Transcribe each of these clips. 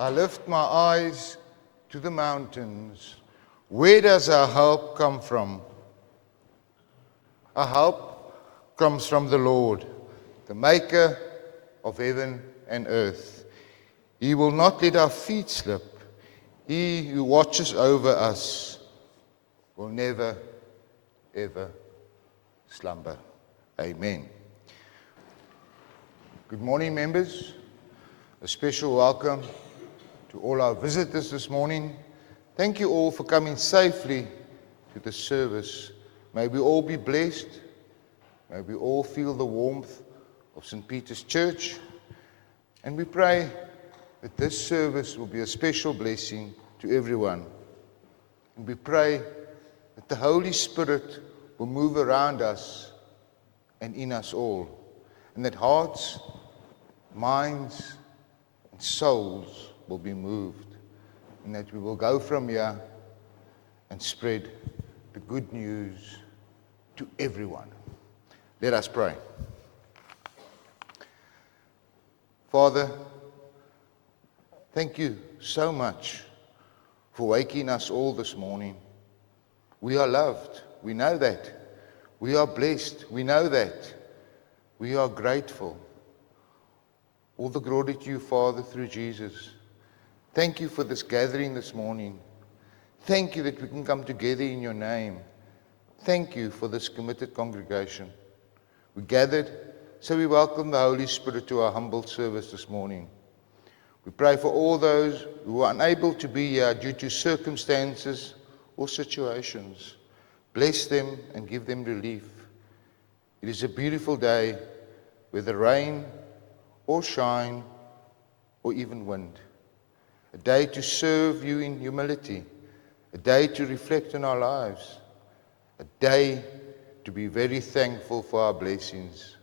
I lift my eyes to the mountains. Where does our help come from? Our help comes from the Lord, the maker of heaven and earth. He will not let our feet slip. He who watches over us will never, ever slumber. Amen. Good morning, members. A special welcome to all our visitors this morning. Thank you all for coming safely to the service. May we all be blessed. May we all feel the warmth of St. Peter's Church. And we pray that this service will be a special blessing to everyone. And we pray that the Holy Spirit will move around us and in us all. And that hearts, minds, and souls will be moved. And that we will go from here and spread the good news to everyone. Let us pray. Father, thank you so much for waking us all this morning. We are loved. We know that. We are blessed. We know that. We are grateful. All the glory to you, Father, through Jesus. Thank you for this gathering this morning. Thank you that we can come together in your name. Thank you for this committed congregation. We gathered, so we welcome the Holy Spirit to our humble service this morning. We pray for all those who are unable to be here due to circumstances or situations. Bless them and give them relief. It is a beautiful day, whether rain or shine or even wind. A day to serve you in humility. A day to reflect on our lives. A day to be very thankful for our blessings.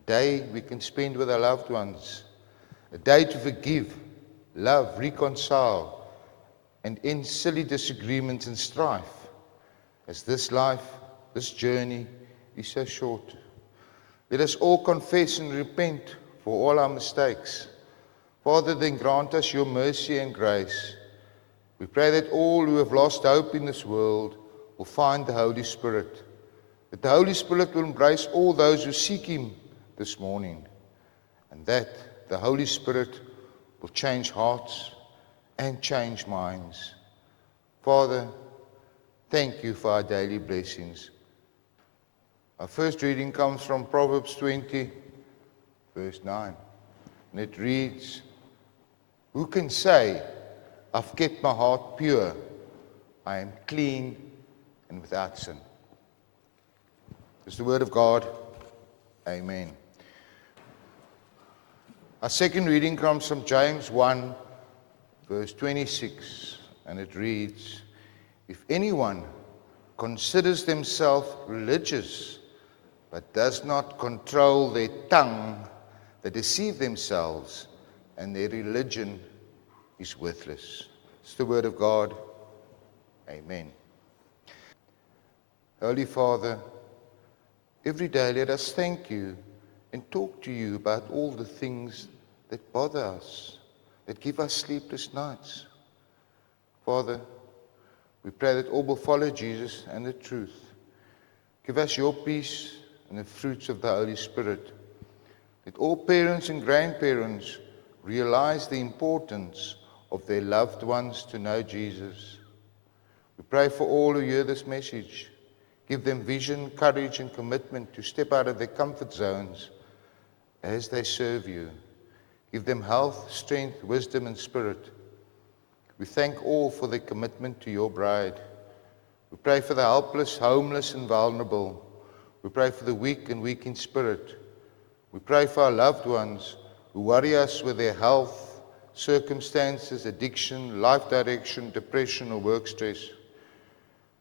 A day we can spend with our loved ones. A day to forgive, love, reconcile, and end silly disagreements and strife. As this life, this journey is so short. Let us all confess and repent for all our mistakes. Father, then grant us your mercy and grace. We pray that all who have lost hope in this world will find the Holy Spirit. That the Holy Spirit will embrace all those who seek him this morning. And that the Holy Spirit will change hearts and change minds. Father, thank you for our daily blessings. Our first reading comes from Proverbs 20, verse 9. And it reads, "Who can say, I've kept my heart pure, I am clean and without sin." This is the word of God. Amen. Our second reading comes from James 1, verse 26, and it reads, "If anyone considers themselves religious, but does not control their tongue, they deceive themselves, and their religion is worthless." It's the word of God. Amen. Holy Father, every day let us thank you and talk to you about all the things that bother us, that give us sleepless nights. Father, we pray that all will follow Jesus and the truth. Give us your peace and the fruits of the Holy Spirit. Let all parents and grandparents realize the importance of their loved ones to know Jesus. We pray for all who hear this message. Give them vision, courage, and commitment to step out of their comfort zones as they serve you. Give them health, strength, wisdom, and spirit. We thank all for their commitment to your bride. We pray for the helpless, homeless, and vulnerable. We pray for the weak and weak in spirit. We pray for our loved ones who worry us with their health, circumstances, addiction, life direction, depression, or work stress.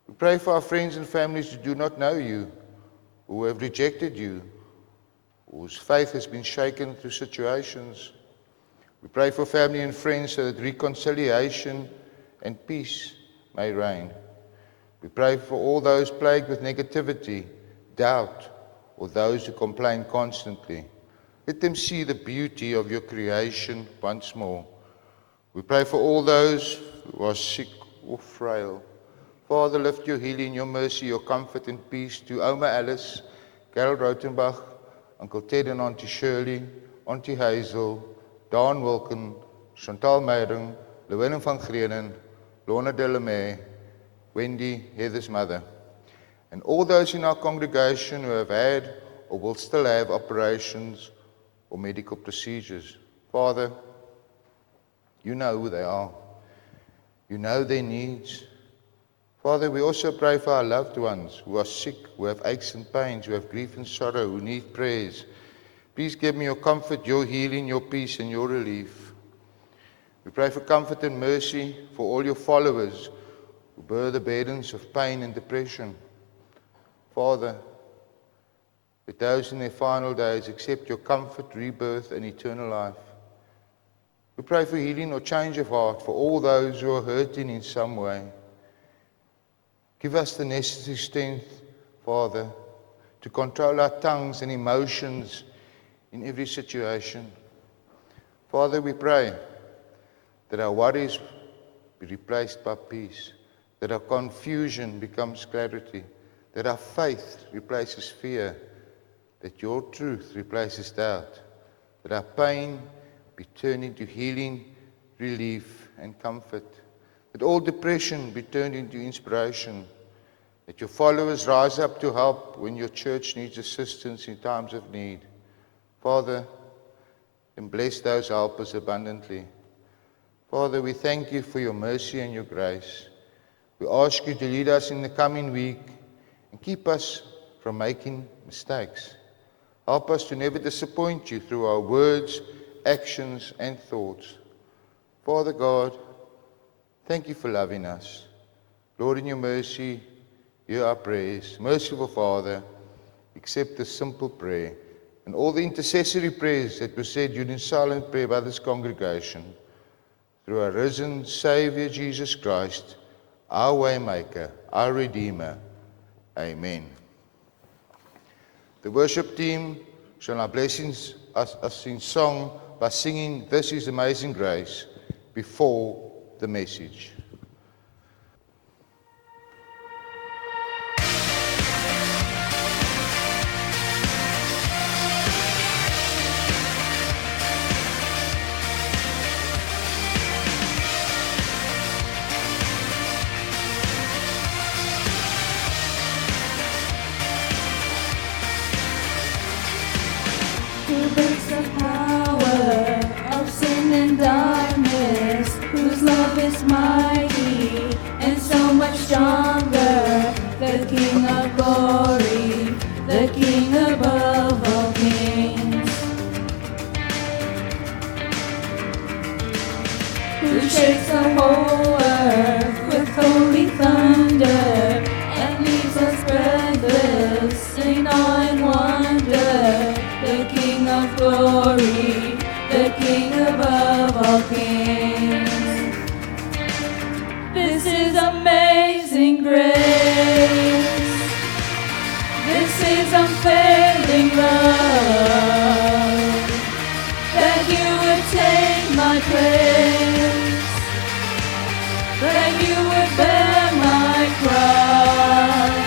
We pray for our friends and families who do not know you, who have rejected you, whose faith has been shaken through situations. We pray for family and friends so that reconciliation and peace may reign. We pray for all those plagued with negativity, doubt, or those who complain constantly. Let them see the beauty of your creation once more. We pray for all those who are sick or frail. Father, lift your healing, your mercy, your comfort and peace to Oma Alice, Carol Rotenbach, Uncle Ted and Auntie Shirley, Auntie Hazel, Dawn Wilken, Chantal Meijering, Llewellyn van Greenen, Lorna Delamere, Wendy, Heather's mother, and all those in our congregation who have had or will still have operations or medical procedures. Father, you know who they are. You know their needs. Father, we also pray for our loved ones who are sick, who have aches and pains, who have grief and sorrow, who need prayers. Please give me your comfort, your healing, your peace, and your relief. We pray for comfort and mercy for all your followers who bear the burdens of pain and depression. Father, let those in their final days accept your comfort, rebirth, and eternal life. We pray for healing or change of heart for all those who are hurting in some way. Give us the necessary strength, Father, to control our tongues and emotions in every situation. Father, we pray that our worries be replaced by peace, that our confusion becomes clarity, that our faith replaces fear, that your truth replaces doubt, that our pain be turned into healing, relief, and comfort, that all depression be turned into inspiration, that your followers rise up to help when your church needs assistance in times of need. Father, and bless those helpers abundantly. Father, we thank you for your mercy and your grace. We ask you to lead us in the coming week and keep us from making mistakes. Help us to never disappoint you through our words, actions, and thoughts. Father God, thank you for loving us. Lord, in your mercy, hear our prayers. Merciful Father, accept this simple prayer and all the intercessory prayers that were said during silent prayer by this congregation. Through our risen Savior Jesus Christ, our Waymaker, our Redeemer. Amen. The worship team shall now bless us in song by singing This is Amazing Grace before the message. Who breaks the power of sin and darkness, whose love is mighty and so much stronger, the King of glory, the King above all kings, who shakes the whole earth with holy thunder and leaves us breathless in awe and wonder. The King of glory, the King above all kings. This is amazing grace. This is unfailing love. That you would take my place. That you would bear my cross.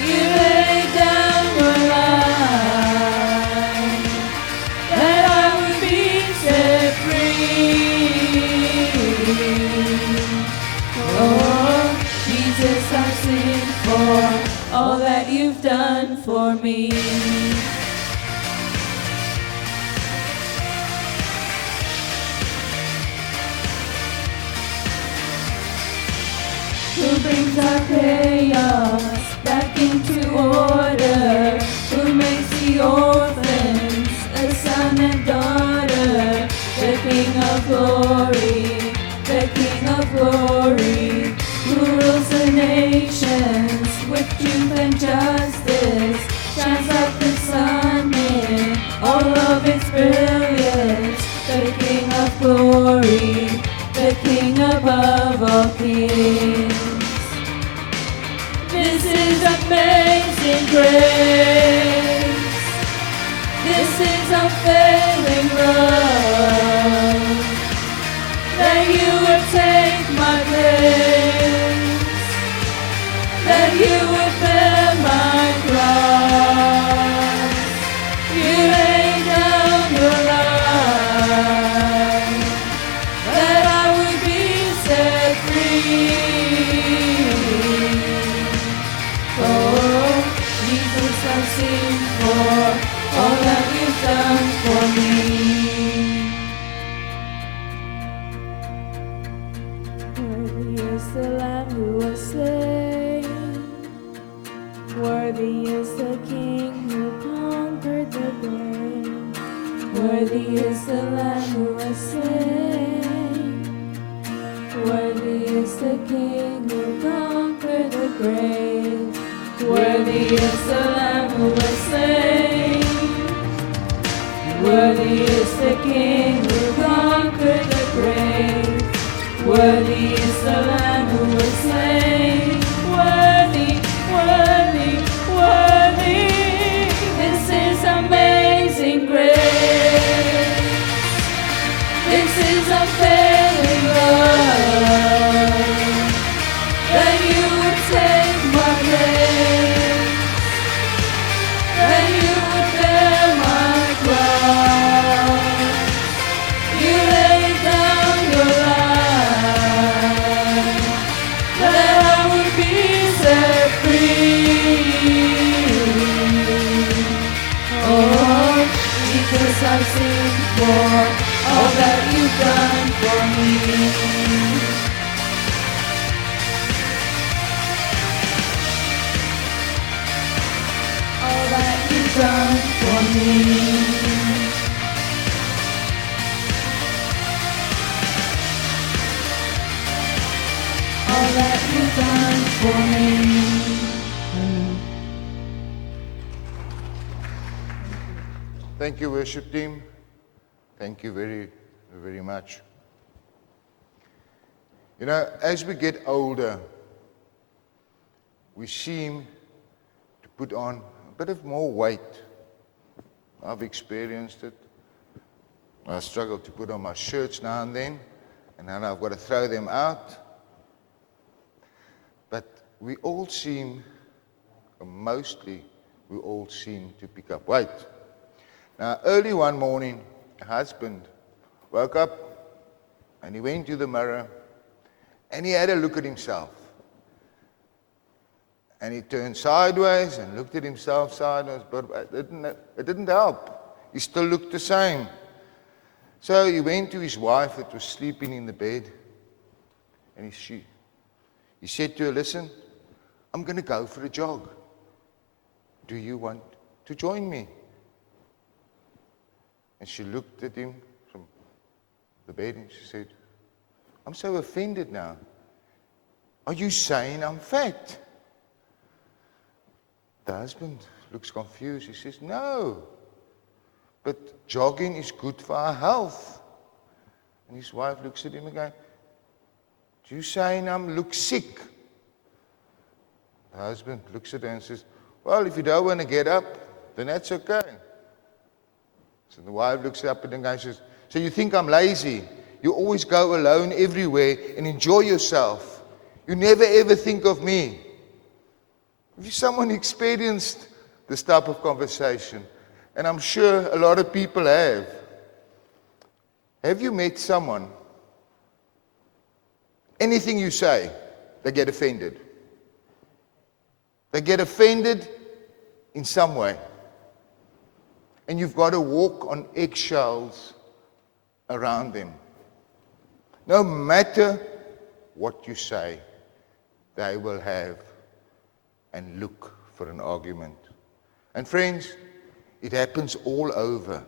You laid down your life. For all that you've done for me. Who brings our chaos back into order, who makes the orphans a son and daughter, the King of glory, the King of glory, who rules the nations with truth and justice, shines like the sun in all of its brilliance, the King of glory, the King above all kings. This is amazing grace. This is unfailing love. slain. Worthy is the King who conquered the grave. Worthy is the Lamb who was slain. Worthy is the King who conquered the grave. Worthy is the Lamb who was slain. Worthy is the King who conquered the grave. Worthy is the Lamb who was slain. Worthy, worthy, worthy. This is amazing grace. This is unfailing love. That you would take my place. That you would bear my cross. You laid down your life. That I would be set free. Oh, because I sing for all that you've done for me. All that you've done for me. All that you've done for me. Thank you, worship team. Thank you very, very much. You know, as we get older, we seem to put on a bit of more weight. I've experienced it. I struggle to put on my shirts now and then I've got to throw them out. But we all seem, or mostly, we all seem to pick up weight. Now, early one morning, a husband woke up and he went to the mirror and he had a look at himself. And he turned sideways and looked at himself sideways, but it didn't help. He still looked the same. So he went to his wife that was sleeping in the bed and he said to her, listen, I'm going to go for a jog. Do you want to join me? And she looked at him from the bed and she said, I'm so offended now. Are you saying I'm fat? The husband looks confused. He says, no, but jogging is good for our health. And his wife looks at him again. Do you saying I look sick? The husband looks at her and says, well, if you don't want to get up, then that's okay. So the wife looks up at him and says, so you think I'm lazy? You always go alone everywhere and enjoy yourself. You never ever think of me. If someone experienced this type of conversation, and I'm sure a lot of people have you met someone, anything you say, they get offended? They get offended in some way. And you've got to walk on eggshells around them. No matter what you say, they will have and look for an argument. And friends, it happens all over.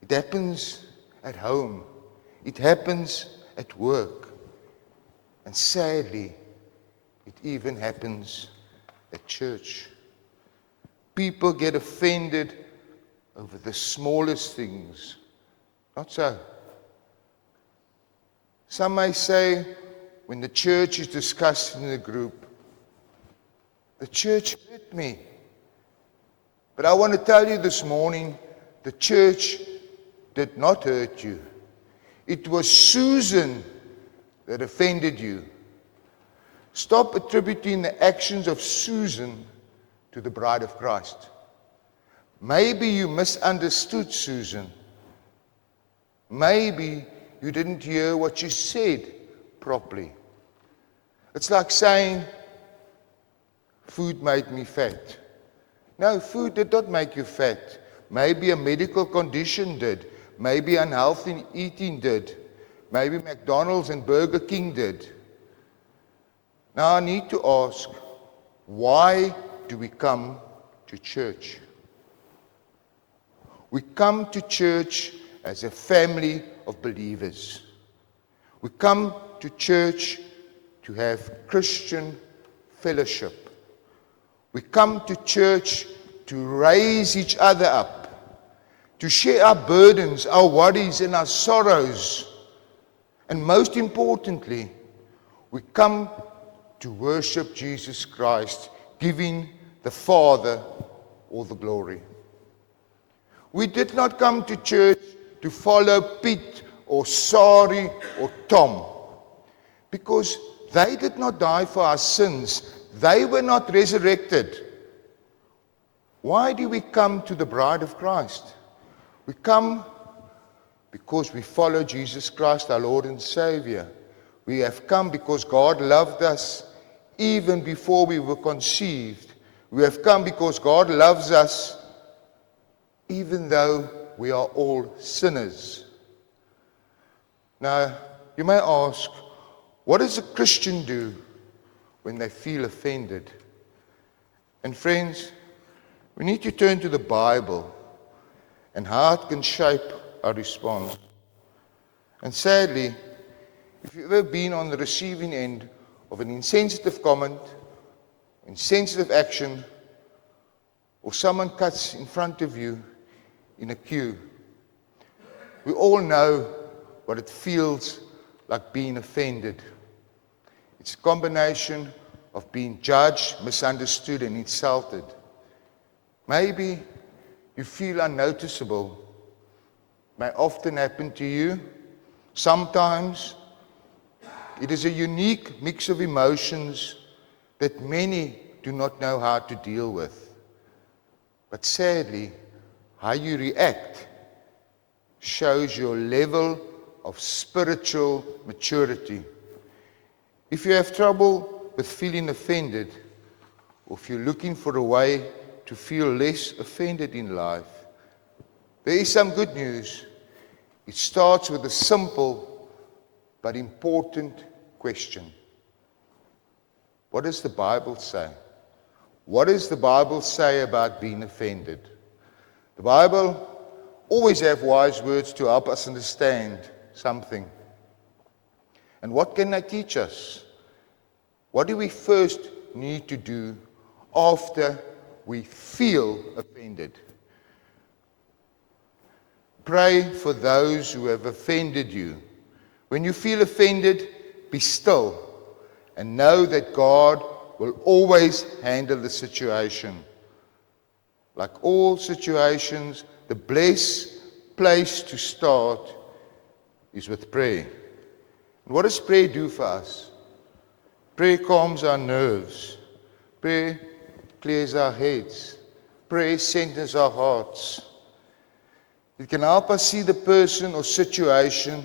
It happens at home. It happens at work. And sadly, it even happens at church. People get offended over the smallest things. Not so. Some may say, when the church is discussed in the group, the church hurt me. But I want to tell you this morning, the church did not hurt you. It was Susan that offended you. Stop attributing the actions of Susan to the bride of Christ. Maybe you misunderstood Susan. Maybe you didn't hear what she said properly. It's like saying, food made me fat. No, food did not make you fat. Maybe a medical condition did. Maybe unhealthy eating did. Maybe McDonald's and Burger King did. Now I need to ask, why do we come to church? We come to church as a family of believers. We come to church to have Christian fellowship. We come to church to raise each other up, to share our burdens, our worries, and our sorrows. And most importantly, we come to worship Jesus Christ, giving the Father all the glory. We did not come to church to follow Pete or Sari or Tom, because they did not die for our sins. They were not resurrected. Why do we come to the bride of Christ? We come because we follow Jesus Christ, our Lord and Savior. We have come because God loved us even before we were conceived. We have come because God loves us even though we are all sinners. Now, you may ask, what does a Christian do when they feel offended? And friends, we need to turn to the Bible and how it can shape our response. And sadly, if you've ever been on the receiving end of an insensitive comment, insensitive action, or someone cuts in front of you in a queue, we all know what it feels like being offended. It's a combination of being judged, misunderstood, and insulted. Maybe you feel unnoticeable. It may often happen to you. Sometimes it is a unique mix of emotions that many do not know how to deal with. But sadly, how you react shows your level of spiritual maturity. If you have trouble with feeling offended, or if you're looking for a way to feel less offended in life, there is some good news. It starts with a simple but important question. What does the Bible say? What does the Bible say about being offended? The Bible always has wise words to help us understand something. And what can they teach us? What do we first need to do after we feel offended? Pray for those who have offended you. When you feel offended, be still and know that God will always handle the situation. Like all situations, the best place to start is with prayer. And what does prayer do for us? Prayer calms our nerves. Prayer clears our heads. Prayer centers our hearts. It can help us see the person or situation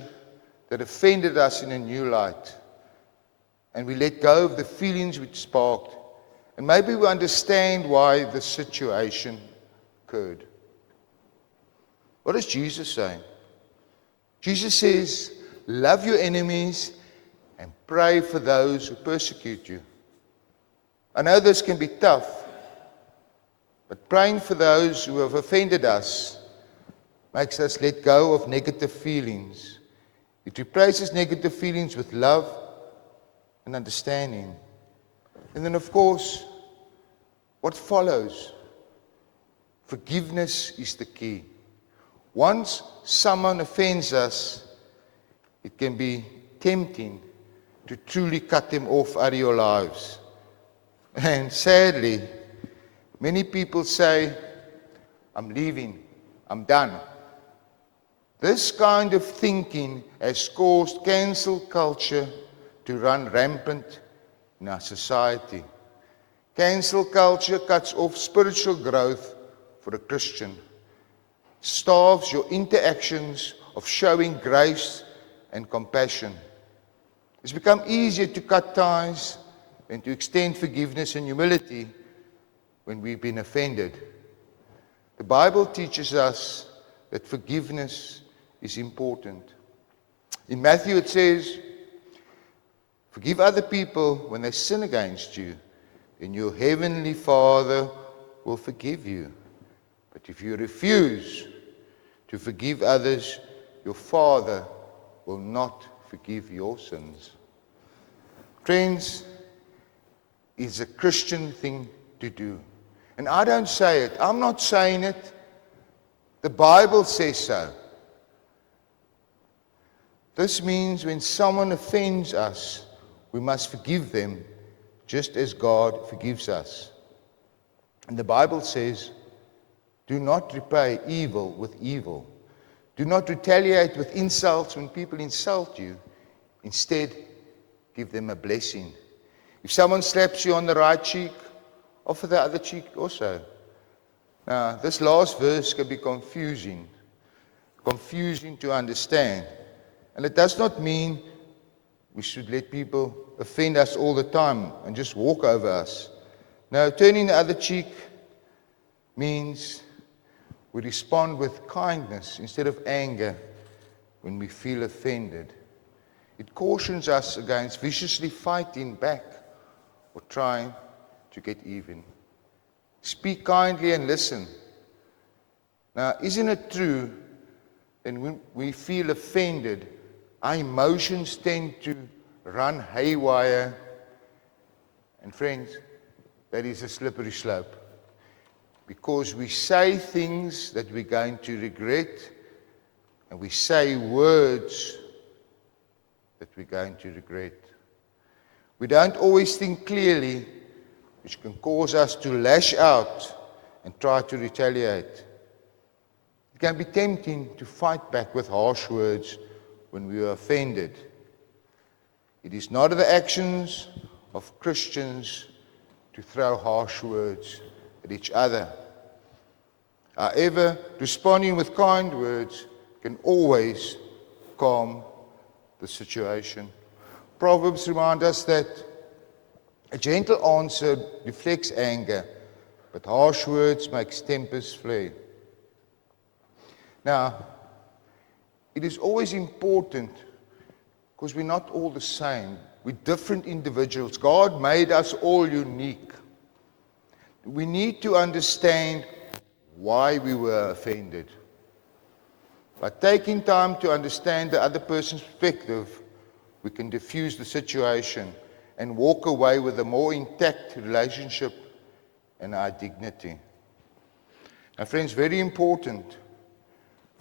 that offended us in a new light. And we let go of the feelings which sparked. And maybe we understand why the situation occurred. What does Jesus say? Jesus says, love your enemies and pray for those who persecute you. I know this can be tough, but praying for those who have offended us makes us let go of negative feelings. It replaces negative feelings with love and understanding. And then, of course, what follows? Forgiveness is the key. Once someone offends us, it can be tempting to truly cut them off out of your lives. And sadly, many people say, I'm leaving, I'm done. This kind of thinking has caused cancel culture to run rampant in our society. Cancel culture cuts off spiritual growth for a Christian. It starves your interactions of showing grace and compassion. It's become easier to cut ties than to extend forgiveness and humility when we've been offended. The Bible teaches us that forgiveness is important. In Matthew it says, Forgive other people when they sin against you, then your heavenly Father will forgive you. But if you refuse to forgive others, your Father will not forgive your sins. Friends, it's a Christian thing to do. And I don't say it. I'm not saying it. The Bible says so. This means when someone offends us, we must forgive them just as God forgives us. And the Bible says, do not repay evil with evil. Do not retaliate with insults when people insult you. Instead, give them a blessing. If someone slaps you on the right cheek, offer the other cheek also. Now, this last verse can be confusing to understand. And it does not mean we should let people offend us all the time and just walk over us. No, turning the other cheek means we respond with kindness instead of anger when we feel offended. It cautions us against viciously fighting back or trying to get even. Speak kindly and listen. Now, isn't it true that when we feel offended, our emotions tend to run haywire? And friends, that is a slippery slope. Because we say things that we're going to regret, and we say words that we're going to regret. We don't always think clearly, which can cause us to lash out and try to retaliate. It can be tempting to fight back with harsh words when we are offended. It is not the actions of Christians to throw harsh words at each other. However, responding with kind words can always calm the situation. Proverbs remind us that a gentle answer deflects anger, but harsh words makes tempers flare. Now, it is always important because we're not all the same. We're different individuals. God made us all unique. We need to understand why we were offended. By taking time to understand the other person's perspective, we can diffuse the situation and walk away with a more intact relationship and our dignity. Now, friends, very important,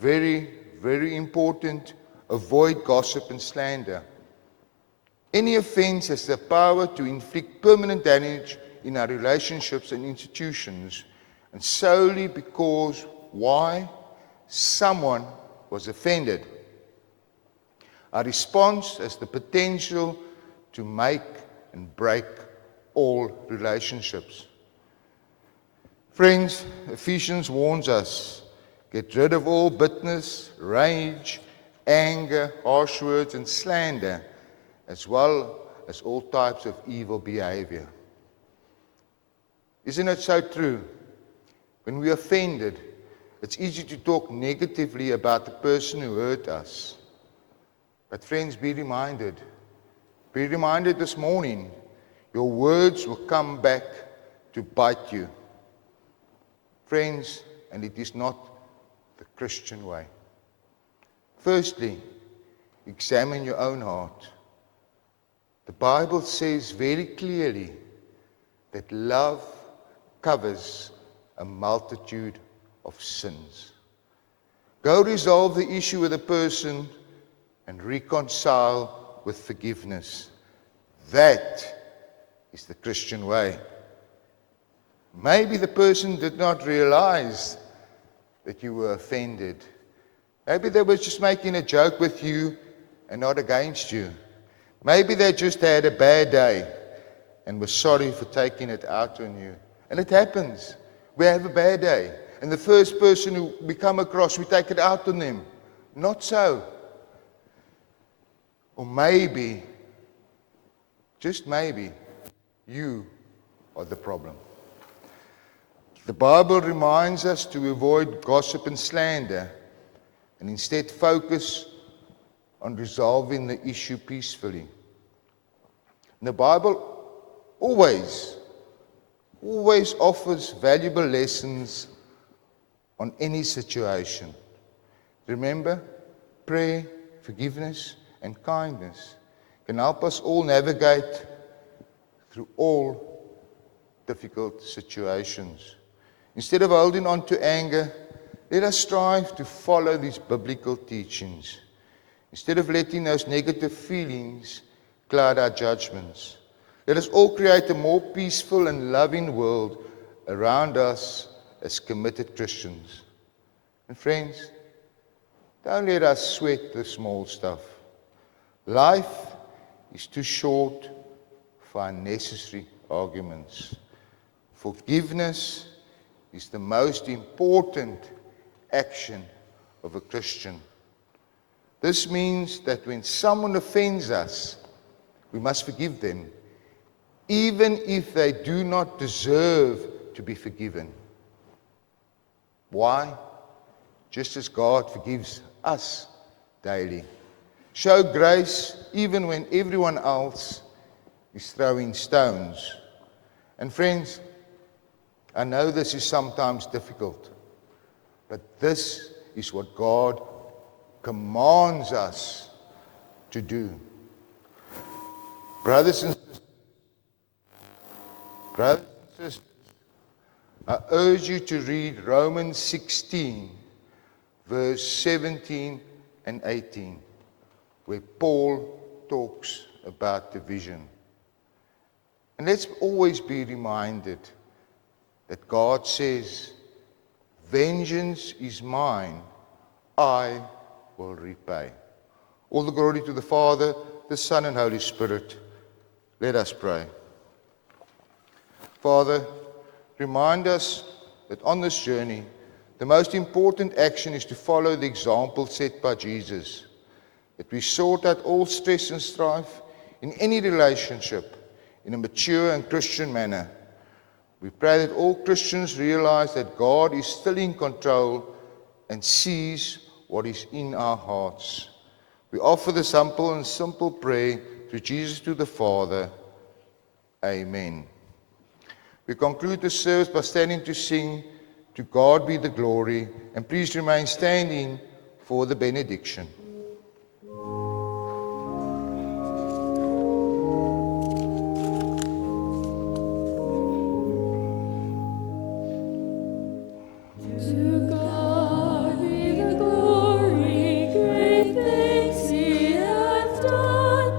very, very important, avoid gossip and slander. Any offense has the power to inflict permanent damage in our relationships and institutions, and solely because, why? Someone was offended. Our response has the potential to make and break all relationships. Friends, Ephesians warns us, get rid of all bitterness, rage, anger, harsh words, and slander, as well as all types of evil behavior. Isn't it so true? When we're offended, it's easy to talk negatively about the person who hurt us. But friends, be reminded this morning, your words will come back to bite you. Friends, and it is not the Christian way. Firstly, examine your own heart. The Bible says very clearly that love covers a multitude of sins. Go resolve the issue with a person and reconcile with forgiveness. That is the Christian way. Maybe the person did not realize that you were offended. Maybe they were just making a joke with you and not against you. Maybe they just had a bad day and were sorry for taking it out on you. And it happens. We have a bad day. And the first person who we come across, we take it out on them. Not so. Or maybe, just maybe, you are the problem. The Bible reminds us to avoid gossip and slander and instead focus on resolving the issue peacefully. The Bible always offers valuable lessons on any situation. Remember, prayer, forgiveness, and kindness can help us all navigate through all difficult situations. Instead of holding on to anger, let us strive to follow these biblical teachings. Instead of letting those negative feelings cloud our judgments, let us all create a more peaceful and loving world around us as committed Christians. And friends, don't let us sweat the small stuff. Life is too short for unnecessary arguments. Forgiveness is the most important action of a Christian. This means that when someone offends us, we must forgive them, even if they do not deserve to be forgiven. Why? Just as God forgives us daily. Show grace even when everyone else is throwing stones. And friends, I know this is sometimes difficult, but this is what God commands us to do. Brothers and sisters, I urge you to read Romans 16, verse 17 and 18, where Paul talks about division. And let's always be reminded that God says, "Vengeance is mine, I will repay." All the glory to the Father, the Son, and Holy Spirit. Let us pray. Father, remind us that on this journey, the most important action is to follow the example set by Jesus, that we sort out all stress and strife in any relationship in a mature and Christian manner. We pray that all Christians realize that God is still in control and sees what is in our hearts. We offer this humble and simple prayer through Jesus to the Father. Amen. We conclude the service by standing to sing "To God Be the Glory," and please remain standing for the benediction. To God be the glory, great things He hath done.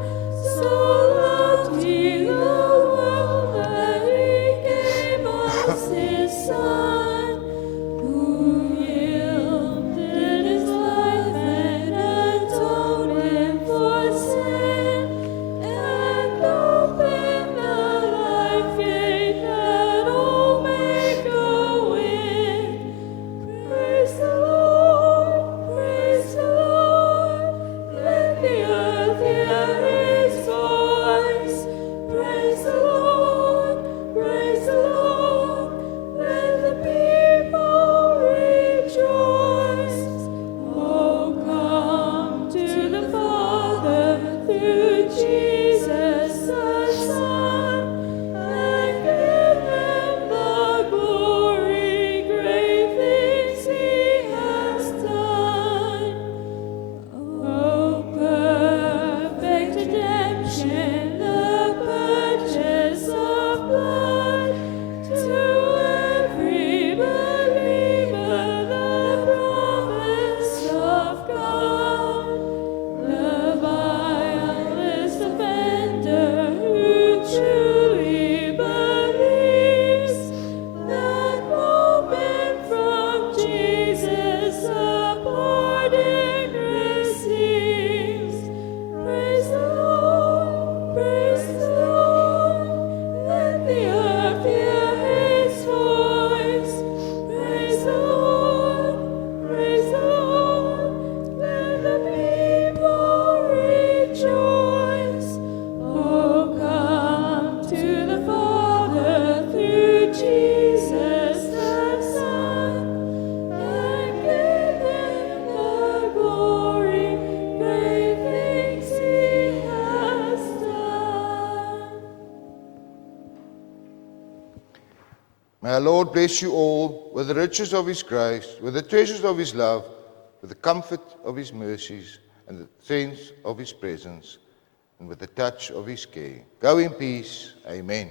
So loved He the world that He gave us His Son, who yielded His life and May our Lord bless you all with the riches of his grace, with the treasures of his love, with the comfort of his mercies, and the sense of his presence, and with the touch of his care. Go in peace. Amen.